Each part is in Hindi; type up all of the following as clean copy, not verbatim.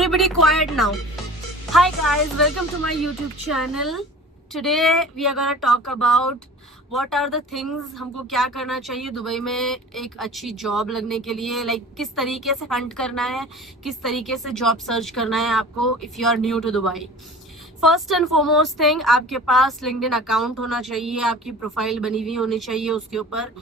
Everybody quiet now. Hi guys, welcome to my YouTube channel. Today we are gonna talk about what are the things हमको क्या करना चाहिए दुबई में एक अच्छी जॉब लगने के लिए, किस तरीके से हंट करना है, किस तरीके से जॉब सर्च करना है आपको if you are new to Dubai. First and foremost thing, आपके पास लिंक्डइन अकाउंट होना चाहिए, आपकी प्रोफाइल बनी हुई होनी चाहिए. उसके ऊपर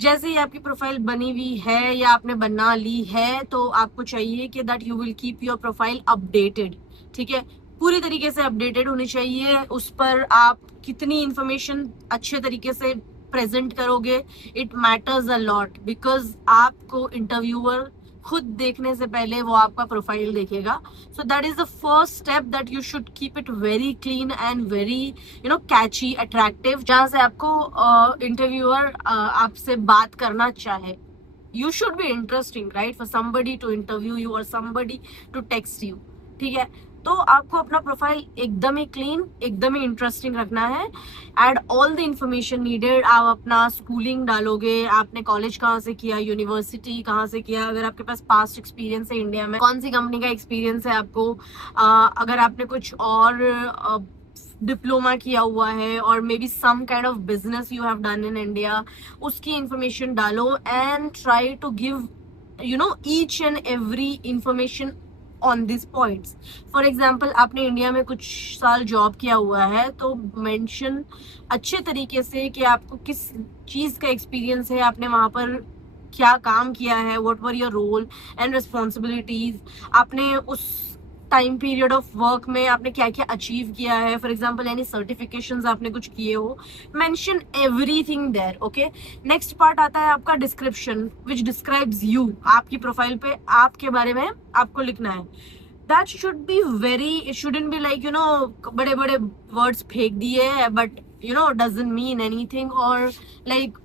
जैसे ही आपकी प्रोफाइल बनी हुई है या आपने बना ली है तो आपको चाहिए कि that you will keep your profile updated. ठीक है, पूरी तरीके से अपडेटेड होनी चाहिए. उस पर आप कितनी इंफॉर्मेशन अच्छे तरीके से प्रेजेंट करोगे, it matters a lot, because आपको इंटरव्यूअर खुद देखने से पहले वो आपका प्रोफाइल देखेगा. So that is the first step, that you should keep it very clean and very catchy, attractive, जहां से आपको इंटरव्यूअर आपसे बात करना चाहे. You should be interesting, right, for somebody to interview you or somebody to text you. ठीक है, तो आपको अपना प्रोफाइल एकदम ही क्लीन, एकदम ही इंटरेस्टिंग रखना है. Add all the information needed. आप अपना स्कूलिंग डालोगे, आपने कॉलेज कहाँ से किया, यूनिवर्सिटी कहाँ से किया, अगर आपके पास पास्ट एक्सपीरियंस है इंडिया में, कौन सी कंपनी का एक्सपीरियंस है आपको, अगर आपने कुछ और डिप्लोमा किया हुआ है और maybe some kind of business you have done in India, उसकी इंफॉर्मेशन डालो. And try to give each and every information on this points. For example, आपने इंडिया में कुछ साल जॉब किया हुआ है तो मेंशन अच्छे तरीके से कि आपको किस चीज़ का एक्सपीरियंस है, आपने वहाँ पर क्या काम किया है, what were your role and responsibilities, आपने उस टाइम पीरियड ऑफ वर्क में आपने क्या क्या अचीव किया है. फॉर एग्जाम्पल, एनी सर्टिफिकेशंस आपने कुछ किए हो, mention everything there. Okay, next part आता है आपका डिस्क्रिप्शन, विच डिस्क्राइब्स यू. आपकी प्रोफाइल पे आपके बारे में आपको लिखना है. That should be very, it shouldn't be like बड़े बड़े वर्ड्स फेंक दिए है बट डजंट मीन एनीथिंग, और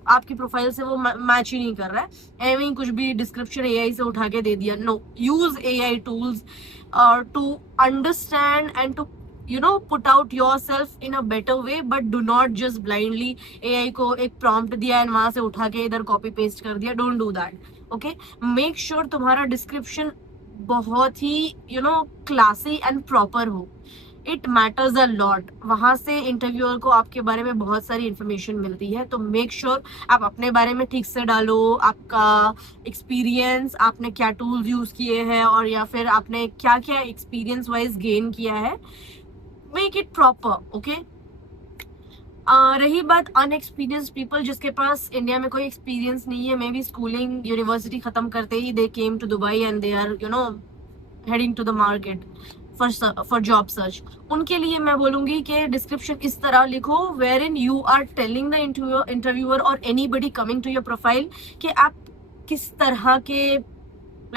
आपकी प्रोफाइल से वो मैच ही नहीं कर रहा है. एवं कुछ भी डिस्क्रिप्शन एआई से उठा के दे दिया. No, use AI tools to understand and to put out yourself in a better way, but do not just blindly AI को एक prompt दिया and वहां से उठा के इधर copy paste कर दिया. Don't do that. Okay, make sure तुम्हारा description बहुत ही classy and proper हो. It matters a lot. वहां से इंटरव्यूअर को आपके बारे में बहुत सारी इंफॉर्मेशन मिलती है, तो मेक श्योर आप अपने बारे में ठीक से डालो, आपका एक्सपीरियंस, आपने क्या टूल्स यूज किए हैं और या फिर आपने क्या क्या एक्सपीरियंस वाइज गेन किया है. Make it proper. ओके, रही बात अनएक्सपीरियंस पीपल, जिसके पास इंडिया में कोई एक्सपीरियंस नहीं है, मे बी स्कूलिंग यूनिवर्सिटी खत्म करते ही they came to Dubai and they are heading to the market for job search. उनके लिए मैं बोलूंगी कि डिस्क्रिप्शन इस तरह लिखो where in you are telling the interviewer और anybody coming to your profile कि आप किस तरह के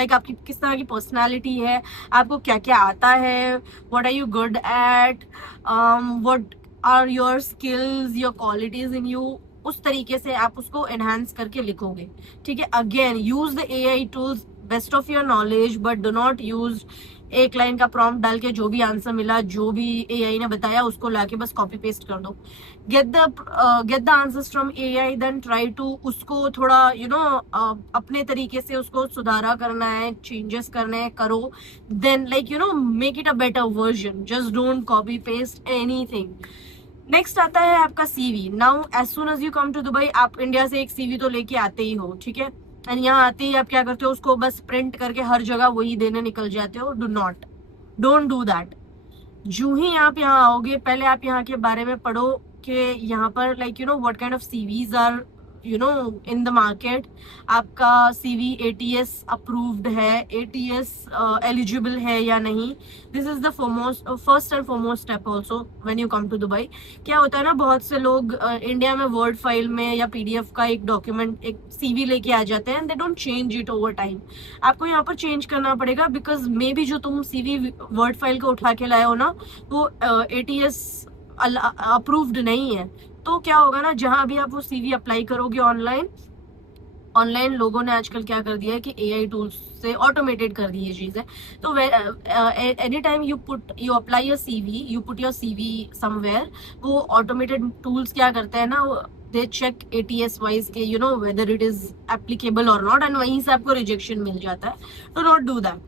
आपकी किस तरह की पर्सनालिटी है, आपको क्या क्या आता है, what are you good at, what are your skills, your qualities in you. उस तरीके से आप उसको एनहांस करके लिखोगे. ठीक है, again use the AI tools best of your knowledge, but do not use एक लाइन का प्रॉम्प्ट डाल के जो भी आंसर मिला, जो भी एआई ने बताया उसको लाके बस कॉपी पेस्ट कर दो. Get the answers from AI, then try to उसको थोड़ा अपने तरीके से उसको सुधारा करना है, चेंजेस करने हैं, करो. Then make it a better version. Just don't copy paste anything. Next आता है आपका CV. Now as soon as you come to Dubai, आप इंडिया से एक सीवी तो लेके आते ही हो. ठीक है, एंड यहाँ आते ही आप क्या करते हो, उसको बस प्रिंट करके हर जगह वही देने निकल जाते हो. Don't do that. जो ही आप यहाँ आओगे, पहले आप यहाँ के बारे में पढ़ो कि यहाँ पर what kind of CVs are in the market. आपका सीवी एटीएस अप्रूव्ड है, एटीएस एलिजिबल है या नहीं. This is the first and foremost step also when you come to Dubai. क्या होता है ना, बहुत से लोग इंडिया में वर्ड फाइल में या पीडीएफ का एक डॉक्यूमेंट, एक सीवी लेके आ जाते हैं and they don't change it over time. आपको यहाँ पर चेंज करना पड़ेगा, बिकॉज मे बी जो तुम सीवी वर्ड फाइल को उठा के लाए हो ना, वो एटीएस अप्रूव्ड नहीं है. तो क्या होगा ना, जहां भी आप वो सीवी अप्लाई करोगे ऑनलाइन लोगों ने आजकल क्या कर दिया है कि एआई टूल्स से ऑटोमेटेड कर दी ये चीज़ है. तो any time you apply your CV, you put your CV somewhere, वो ऑटोमेटेड टूल्स क्या करते हैं ना, दे चेक एटीएस वाइज के वेदर इट इज एप्लीकेबल और नॉट, एंड वहीं से आपको रिजेक्शन मिल जाता है. Do not do that.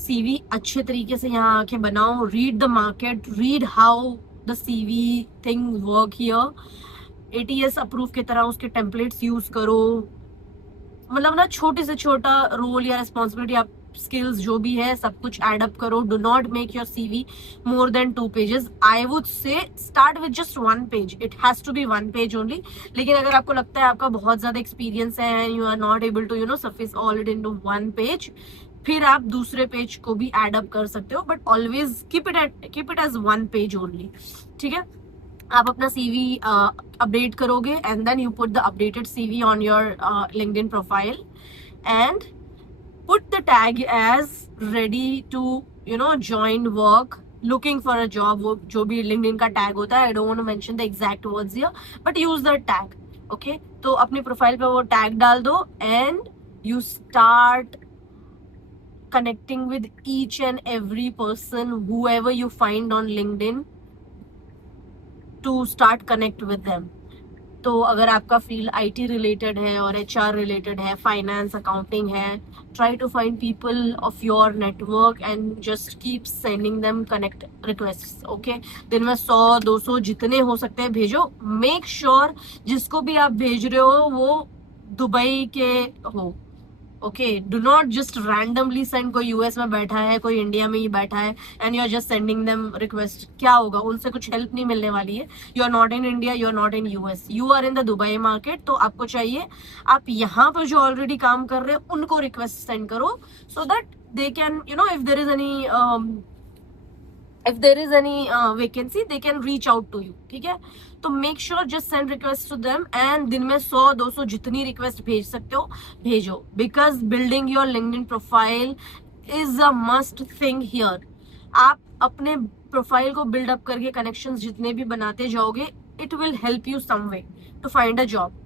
CV अच्छे तरीके से यहाँ आके बनाओ, read the market, read how the CV thing work here, ATS approve की तरह उसके टेम्पलेट्स यूज करो। मतलब ना छोटे से छोटा रोल या रिस्पॉन्सिबिलिटी, आप स्किल्स जो भी है सब कुछ एड अप करो। Do not make your CV more than 2 pages. I would say start with just 1 page, it has to be 1 page only. लेकिन अगर आपको लगता है आपका बहुत ज्यादा एक्सपीरियंस है and you are not able to suffice all it into 1 page, फिर आप दूसरे पेज को भी एड अप कर सकते हो, but always keep it as 1 page only. ठीक है, आप अपना सीवी अपडेट करोगे and then you put the updated CV on your LinkedIn profile and put the tag as ready to join work, looking for a job, वो जो भी LinkedIn का tag होता है, I don't want to mention the exact words here, but use the tag, okay? तो अपनी प्रोफाइल पे वो tag डाल दो and you start connecting with each and every person, whoever you find on LinkedIn, to start connect with them. तो अगर आपका फील्ड आईटी रिलेटेड है और एचआर रिलेटेड है, फाइनेंस अकाउंटिंग है, try to find people of your network and just keep sending them connect request. Okay, दिन में 100-200 जितने हो सकते हैं भेजो। मेक श्योर जिसको भी आप भेज रहे हो वो दुबई के हो। Okay, do not just randomly send, कोई यूएस में बैठा है, कोई इंडिया में ही बैठा है and you are just sending them request. क्या होगा, उनसे कुछ हेल्प नहीं मिलने वाली है। You are not in India, you are not in US, you are in the Dubai market. तो आपको चाहिए आप यहाँ पर जो ऑलरेडी काम कर रहे हैं उनको रिक्वेस्ट सेंड करो, so that they can if there is any vacancy they can reach out to you। ठीक है, तो make sure just send request to them and दिन में 100-200 जितनी request भेज सकते हो भेजो, because building your LinkedIn profile is a must thing here। आप अपने प्रोफाइल को बिल्ड अप करके कनेक्शंस जितने भी बनाते जाओगे, it will help you some way to find a job।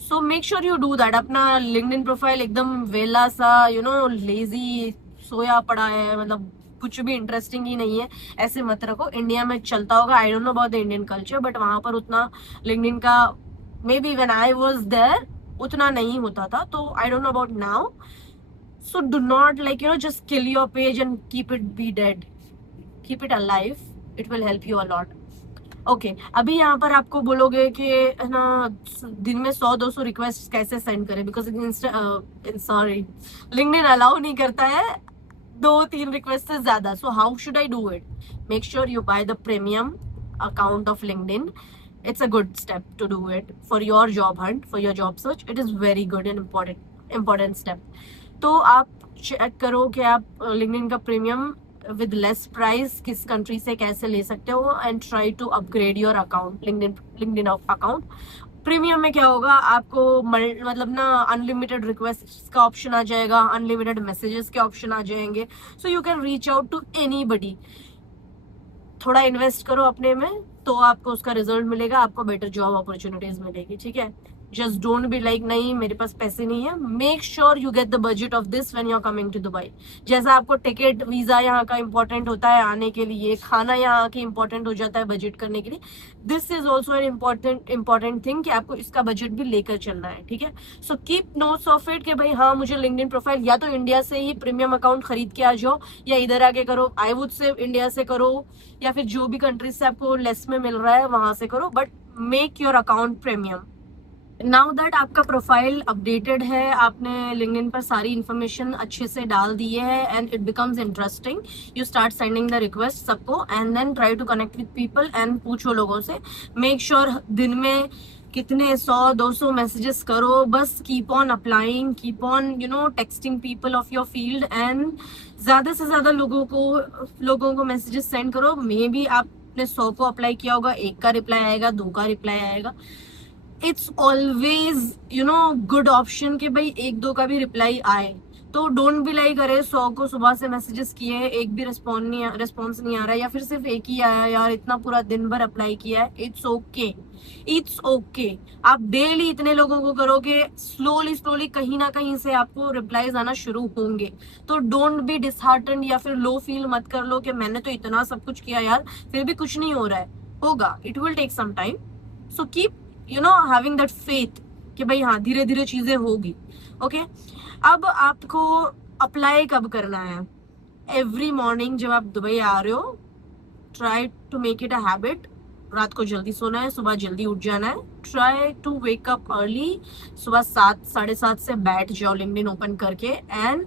so make sure you do that। अपना LinkedIn प्रोफाइल एकदम वेला सा लेजी सोया पड़ा है, मतलब कुछ भी इंटरेस्टिंग ही नहीं है, ऐसे मत रखो। इंडिया में चलता होगा, I don't know about the Indian culture, but वहां पर उतना लिंक्डइन का maybe when I was there उतना नहीं होता था, तो I don't know about now. So do not just kill your page and keep it be dead, keep it alive, it will help you a lot. Okay, अभी यहाँ पर आपको बोलोगे कि है ना दिन में 100-200 रिक्वेस्ट कैसे सेंड करें, बिकॉज सॉरी लिंक्डइन अलाउ नहीं करता है 2-3 रिक्वेस्ट से ज्यादा। So how should I do it? Make sure you buy the premium account of LinkedIn. It's a good step to do it for your job hunt, for your job search. It is very good and important step. तो आप चेक करो कि आप लिंक्डइन का प्रीमियम विद लेस प्राइस किस कंट्री से कैसे ले सकते हो and try to upgrade your account, LinkedIn account. Premium में क्या होगा, आपको मतलब ना अनलिमिटेड रिक्वेस्ट का ऑप्शन आ जाएगा, अनलिमिटेड मैसेजेस के ऑप्शन आ जाएंगे, so you can reach out to anybody. थोड़ा इन्वेस्ट करो अपने में तो आपको उसका रिजल्ट मिलेगा, आपको बेटर जॉब अपॉर्चुनिटीज मिलेगी। ठीक है, जस्ट डोंट बी लाइक नहीं मेरे पास पैसे नहीं है। Make sure you get the budget of this when you are coming to Dubai. जैसा आपको टिकट वीजा यहाँ का इंपॉर्टेंट होता है आने के लिए, खाना यहाँ के इंपॉर्टेंट हो जाता है बजट करने के लिए, this is also an important thing कि आपको इसका बजट भी लेकर चलना है। ठीक है, so keep notes of it कि भाई हाँ मुझे लिंक्डइन प्रोफाइल या तो इंडिया से ही प्रीमियम अकाउंट खरीद के आ जाओ या इधर आके करो। आई वुड से इंडिया से करो या फिर जो भी कंट्रीज से आपको लेस में मिल रहा है वहां से करो, but make your account premium. Now that आपका प्रोफाइल अपडेटेड है, आपने लिंक्डइन पर सारी इन्फॉर्मेशन अच्छे से डाल दी है and it becomes interesting, you start sending the request सबको and then try to connect with people and पूछो लोगों से। मेक श्योर दिन में कितने 100-200 मैसेजेस करो, बस keep on applying, keep on texting people of your field and ज्यादा से ज्यादा लोगों को मैसेजेस सेंड करो। मे बी आपने 100 को अप्लाई किया होगा, 1 का रिप्लाई आएगा, 2 का रिप्लाई आएगा। इट्स ऑलवेज गुड ऑप्शन कि भाई 1-2 का भी रिप्लाई आए। तो डोंट बी लाइक अरे 100 को सुबह से मैसेजेस किए हैं, एक भी रिस्पॉन्स नहीं आ रहा है या फिर सिर्फ एक ही आया यार, इतना पूरा दिन भर अप्लाई किया है। It's okay, it's okay. आप डेली इतने लोगों को करोगे, स्लोली कहीं ना कहीं से आपको रिप्लाईज आना शुरू होंगे। तो डोंट बी डिसहार्टन्ड या फिर लो फील मत कर लो कि मैंने तो इतना सब कुछ किया यार फिर भी कुछ नहीं हो रहा है। होगा, it will take some time. So keep having that faith कि भाई हाँ धीरे धीरे चीजें होगी। ओके, अब आपको अप्लाई कब करना है? एवरी मॉर्निंग जब आप दुबई आ रहे हो, try to make it a habit, रात को जल्दी सोना है, सुबह जल्दी उठ जाना है। Try to wake up early, सुबह 7 7:30 से बैठ जाओ लिंक्डइन ओपन करके, एंड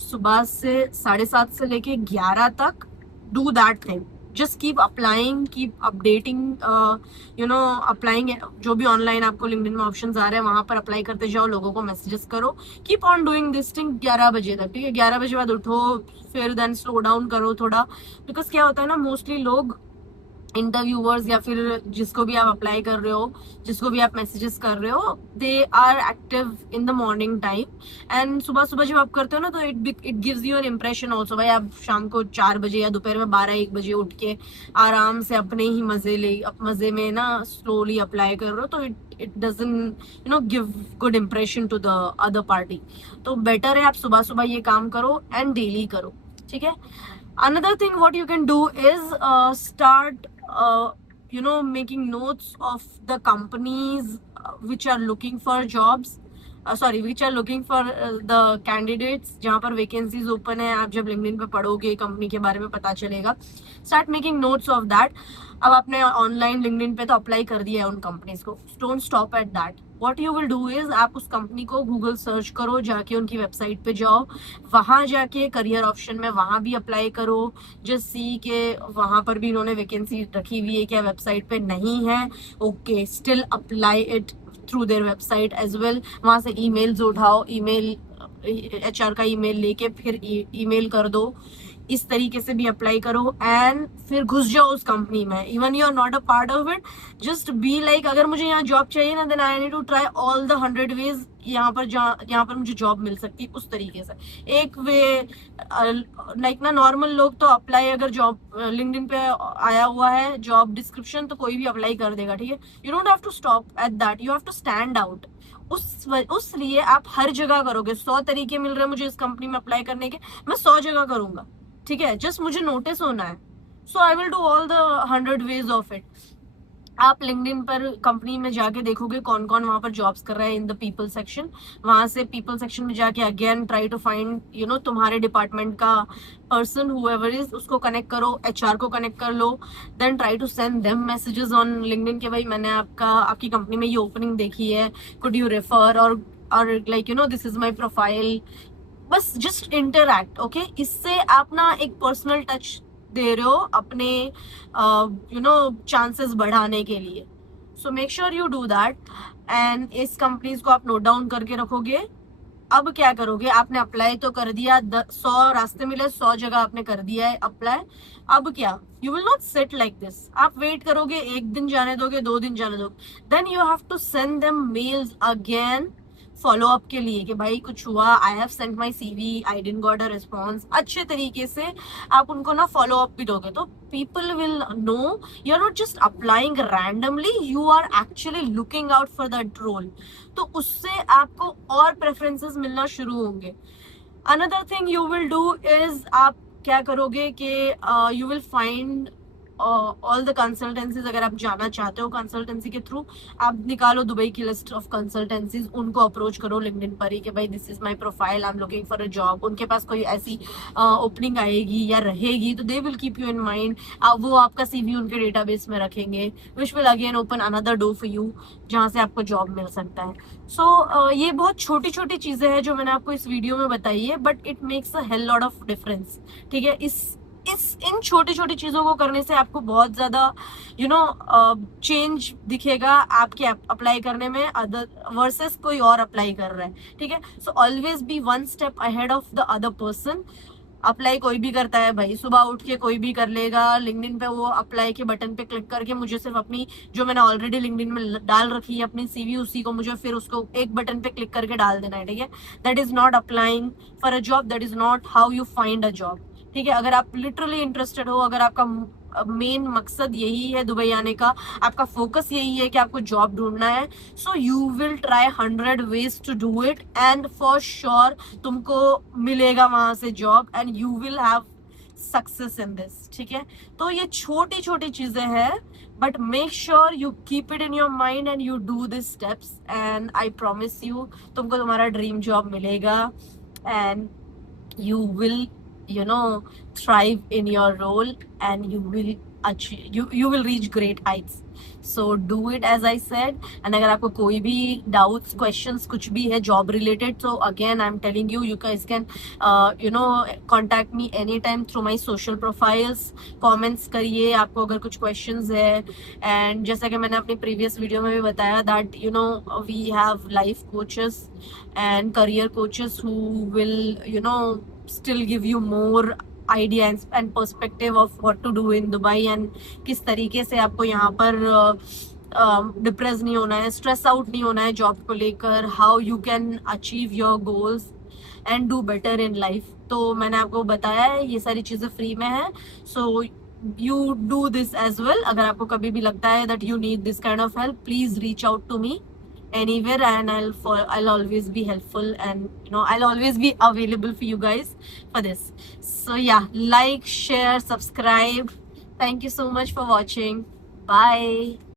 सुबह से 7:30 से लेके 11 तक do that thing. Just keep applying, keep updating, applying. जो भी ऑनलाइन आपको लिंक्डइन में ऑप्शंस आ रहे हैं वहां पर अप्लाई करते जाओ, लोगों को मैसेजेस करो। Keep on doing this thing 11 बजे तक, ठीक है? 11 बजे बाद उठो, फिर देन स्लो डाउन करो थोड़ा। बिकॉज क्या होता है ना, मोस्टली लोग, इंटरव्यूअर्स या फिर जिसको भी आप अप्लाई कर रहे हो, जिसको भी आप मैसेजेस कर रहे हो, they are active in the morning time. And सुबह सुबह जब आप करते हो ना, तो it gives you an impression also. भाई आप शाम को 4 बजे या दोपहर में 12-1 बजे उठ के आराम से अपने ही मजे में ना स्लोली अप्लाई कर रहे हो, तो it doesn't give good impression to the other party. तो बेटर है आप सुबह सुबह ये काम करो एंड डेली करो, ठीक है? Another thing what you can do is start making notes of the companies which are looking for jobs, which are looking for the candidates। जहाँ पर वैकेंसीज ओपन है, आप जब लिंक्डइन पे पढ़ोगे कंपनी के बारे में पता चलेगा। Start making notes of that. अब आपने ऑनलाइन लिंक्डइन पे तो अप्लाई कर दिया है उन कंपनीज को, don't stop at that. What you will do is, आप उस कंपनी को गूगल सर्च करो, जाके उनकी वेबसाइट पे जाओ, वहां जाके करियर ऑप्शन में वहां भी अप्लाई करो। जस्ट सी के वहां पर भी इन्होंने वैकेंसी रखी हुई है क्या, वेबसाइट पे नहीं है, okay, still apply it through their website as well. वहां से ईमेल्स उठाओ, ईमेल एचआर का ईमेल लेके फिर ईमेल कर दो। इस तरीके से भी अप्लाई करो एंड फिर घुस जाओ उस कंपनी में। Even you are not a part of it, just be like, अगर मुझे यहाँ जॉब चाहिए ना, then I need to try all the 100 ways यहाँ पर मुझे जॉब मिल सकती है। उस तरीके से एक वे, लाइक ना, नॉर्मल लोग तो अप्लाई, अगर जॉब लिंक्डइन पे आया हुआ है जॉब डिस्क्रिप्शन, तो कोई भी अप्लाई कर देगा, ठीक है? You don't have to stop at that, you have to stand out. उस लिए आप हर जगह करोगे। 100 तरीके मिल रहे हैं मुझे इस कंपनी में अप्लाई करने के, मैं 100 जगह करूंगा, ठीक है? जस्ट मुझे नोटिस होना है। So I will do all the 100 ways of it. आप लिंक्डइन पर कंपनी में जाके देखोगे कौन कौन वहां पर जॉब्स कर रहा है इन द पीपल सेक्शन। वहां से पीपल सेक्शन में जाके अगेन ट्राई टू फाइंड तुम्हारे डिपार्टमेंट का पर्सन, हुएवर इज, उसको कनेक्ट करो, एचआर को कनेक्ट कर लो। Then try to send them messages on LinkedIn के भाई मैंने आपकी कंपनी में ये ओपनिंग देखी है, कुड यू रेफर, और like this is my profile. बस जस्ट इंटरैक्ट, ओके? इससे आप ना एक पर्सनल टच दे रहे हो अपने चांसेस बढ़ाने के लिए। So make sure you do that, and इस कंपनीज को आप नोट डाउन करके रखोगे। अब क्या करोगे, आपने अप्लाई तो कर दिया, 100 रास्ते मिले, 100 जगह आपने कर दिया है अप्लाई। अब क्या, you will not sit like this. आप वेट करोगे, 1 दिन जाने दोगे, 2 दिन जाने दोगे, then you have to send them mails again follow up के लिए कि भाई कुछ हुआ, I have sent my CV, I didn't got a response. अच्छे तरीके से आप उनको ना फॉलो अप भी दोगे, तो people will know you are not just applying randomly, you are actually looking out for that role. तो उससे आपको और प्रेफरेंसेस मिलना शुरू होंगे। Another thing you will do is, आप क्या करोगे कि you will find all the consultancies. अगर आप जाना चाहते हो कंसल्टेंसी के थ्रू, आप निकालो दुबई की लिस्ट ऑफ कंसल्टेंसीज, उनको अप्रोच करो लिंक्डइन पर ही कि भाई this is my profile, I am looking for a job. उनके पास कोई ऐसी ओपनिंग आएगी या रहेगी तो they will keep you in mind. वो आपका CV उनके डेटाबेस में रखेंगे, which will again open another door for you, जहाँ से आपको जॉब मिल सकता है। सो ये बहुत छोटी छोटी चीजें हैं जो मैंने आपको इस वीडियो में बताई है, but it makes a hell lot of difference, ठीक है? इन छोटी छोटी चीजों को करने से आपको बहुत ज्यादा चेंज दिखेगा आपके अप्लाई करने में, अदर वर्सेस कोई और अप्लाई कर रहा है, ठीक है? So always be 1 step ahead of the other person. Apply कोई भी करता है भाई, सुबह उठ के कोई भी कर लेगा लिंक्डइन पे, वो अप्लाई के बटन पे क्लिक करके मुझे सिर्फ अपनी, जो मैंने ऑलरेडी लिंक्डइन में डाल रखी है अपनी CV, उसी को मुझे फिर उसको एक बटन पे क्लिक करके डाल देना है, ठीक है? That is not applying for a job, that is not how you find a job, ठीक है? अगर आप लिटरली इंटरेस्टेड हो, अगर आपका मेन मकसद यही है दुबई आने का, आपका फोकस यही है कि आपको जॉब ढूंढना है, so you will try 100 ways to do it, and for sure तुमको मिलेगा वहां से job, and you will have success in this, ठीक है? तो ये छोटी छोटी चीजें हैं, but make sure you keep it in your mind and you do this steps, and I promise you तुमको तुम्हारा ड्रीम जॉब मिलेगा, and you will you know, thrive in your role, and you will achieve, you will reach great heights. So do it as I said. And अगर आपको कोई भी doubts, questions कुछ भी है job related, so again I'm telling you, you guys can you know, contact me anytime through my social profiles. comments करिए आपको अगर कुछ questions है. And जैसा कि मैंने अपनी previous video में भी बताया that you know we have life coaches and career coaches who will, you know, still give you more idea and perspective of what to do in Dubai, and किस तरीके से आपको यहाँ पर डिप्रेस नहीं होना है, स्ट्रेस आउट नहीं होना है जॉब को लेकर, how you can achieve your goals and do better in life. तो मैंने आपको बताया है, ये सारी चीज़ें फ्री में है. So you do this as well. अगर आपको कभी भी लगता है that you need this kind of help, please reach out to me anywhere, and I'll always be helpful, and you know, I'll always be available for you guys for this. So yeah, like, share, subscribe. Thank you so much for watching. Bye.